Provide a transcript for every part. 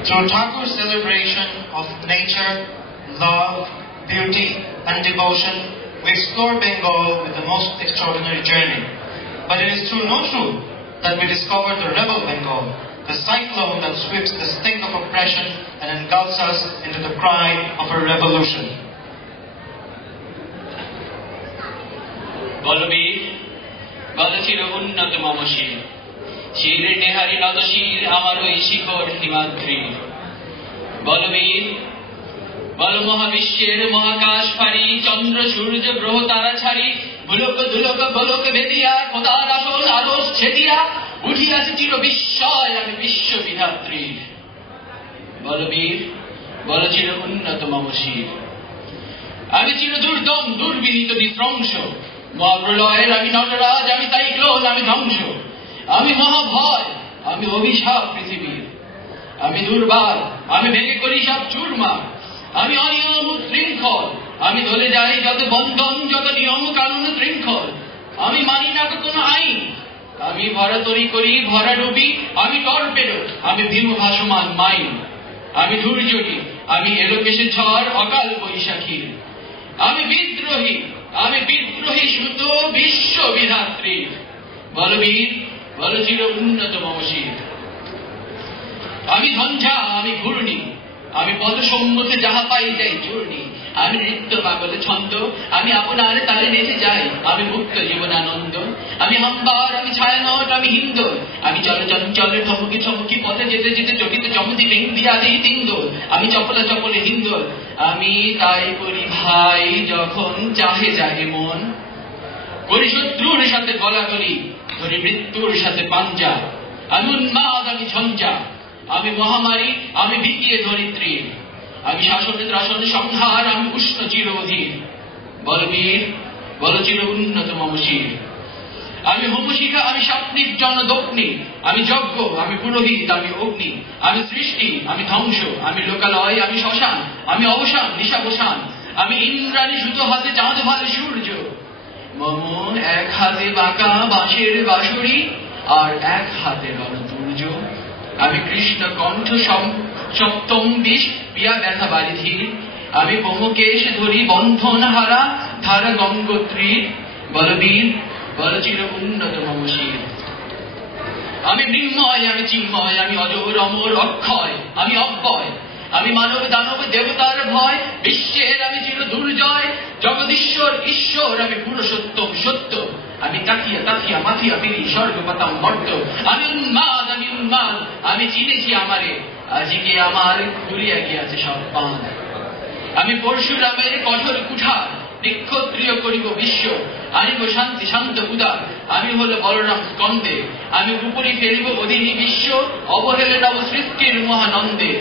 Through Thakur's celebration of nature, love, beauty, and devotion, we explore Bengal with the most extraordinary journey. But it is through no truth that we discover the rebel Bengal, the cyclone that sweeps the sting of oppression and engulfs us into the cry of a revolution. Balbir বলচির উন্নত মম শির শিরে নেহারি নদশির আমার ওই শিখর হিমাদ্রি বলবীর বল মহাবিশ্বের মহাকাশ ফারি চন্দ্র সূর্য গ্রহ তারা ছাড়ি ভুলক ধুলক গোলক ভেদিয়া খোদার আসল আদর্শ ছেদিয়া উঠিয়াছে চির বিস্ময় আমি বিশ্ব বিধাত্রীর বলবীর বলচির উন্নত মম শির আমি চির দুর্দম দুর্বিনীত বিধ্বংস মহাপ্রলয়ের আমি নটরাজ আমি সাইক্লোন আমি ধ্বংস আমি মহাভয় আমি অভিশাপ পৃথিবীর আমি দুর্বার আমি ভেঙে করি সব চুরমার আমি অনিয়ম শৃঙ্খল আমি দলে যাই যত বন্ধন যত নিয়ম কানুন শৃঙ্খল আমি মানি না কোনো আইন আমি ভরা তরি করি ভরা ডুবি আমি টর্পেডো আমি ভীম ভাসমান মাইন আমি ধূর্যটি আমি এলোকেশের ঝড় অকাল বৈশাখীর আমি বিদ্রোহী সুত বিশ্ব বিধাত্রীর বলবীর বলচির উন্নত মম শির আমি ঝঞ্ঝা আমি ঘূর্ণি আমি পদ সম্মুখে যাহা পাই যাই চূর্ণি আমি নৃত্য পাগল ছন্দ আমি আপনার তালে নেচে যাই আমি মুক্ত জীবনানন্দ আমি হাম্বার আমি ছায়ানট আমি হিন্দোল আমি চঞ্চল ঠমকি ঠমকি পথে যেতে যেতে চকিত চমতি ইন্ডিয়া দেই তিন্দোল আমি চপলা চপলে হিন্দোল আমি তাই করি ভাই যখন চাহে জাগে মন করি শত্রুর সাথে গলাগলি ধরি মৃত্যুর সাথে পাঞ্জা আমি উন্মাদ আমি ঝঞ্ঝা আমি মহামারী আমি বিকিয়ে ধরিত্রী আমি শাসনের ত্রাসন সংহার আমি উষ্ণ চির অধীর বলবীর বলচির উন্নত মম শির আমি হোমশিখা আমি স্বপ্নিক জনদগ্নি আমি যজ্ঞ আমি পুরোহিত আমি অগ্নি আমি সৃষ্টি আমি ধ্বংস আমি লোকালয় আমি শ্মশান আমি অবসান নিশাবসান আমি ইন্দ্রাণী সুতো হাতে চাঁদ ভালে সূর্য মম এক হাতে বাঁকা বাঁশের বাঁশুরি আর এক হাতে রণতুর্য আমি কৃষ্ণ কণ্ঠ সপ্তম বিষ পিয়া ব্যথা বারিধির আমি ব্রহ্মকেশ ধরি বন্ধন হারা ধারা গঙ্গোত্রীর বলবীর বলচির উন্নত মম শির আমি মৃন্ময় আমি চিন্ময় আমি অজর অমর অক্ষয় আমি অব্যয় আমি মানব দানব দেবতার ভয় বিশ্বের আমি চির দুর্জয় জগদীশ্বর ঈশ্বর আমি পুরুষোত্তম সত্য আমি তাকিয়া তাকিয়া মাথিয়া পিড়ি স্বর্গপতাম মর্ত আমি উন্মাদ আমি চিনেছি আমারে আজকে আমার ঘুরিয়া গিয়াছে সব পান আমি পরশুরামের কঠোর কুঠার নিক্ষত্রিয় করিব বিশ্ব আনিব শান্তি শান্ত উদার আমি হলো বলরাম স্কন্দে আমি উপরি ফেলিব অধীনী বিশ্ব অবহেলে নব সৃষ্টির মহানন্দে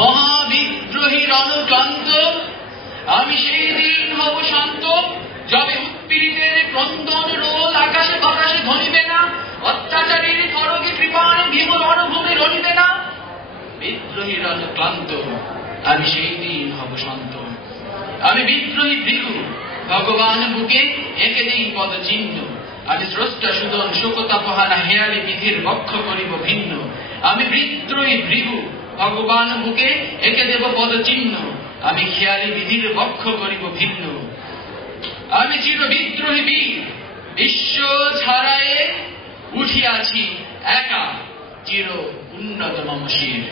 মহাবিদ্রোহী রণক্লান্ত আমি সেই দিন হব শান্ত যবে উৎপীড়িতের ক্রন্দন রোল আকাশে বাতাসে ধরিবে না অত্যাচারীর খড়গে কৃপায় ভীম রণভূমি রণিবে না বিদ্রোহী রণক্লান্ত আমি সেই দিন হব শান্ত আমি বিদ্রোহী ভৃগু ভগবান বুকে এঁকে দিই পদ চিহ্ন আমি স্রষ্টা সুদন শোকতাপহারা হেয়ালি বিধির বক্ষ করিব ভিন্ন আমি বিদ্রোহী ভৃগু ভগবান বুকে এঁকে দেব পদ চিহ্ন আমি খেয়ালি বিধির বক্ষ করিব ভিন্ন আমি চির বিদ্রোহী বীর বিশ্ব ছাড়ায়ে উঠিয়াছি একা চির উন্নত মম শির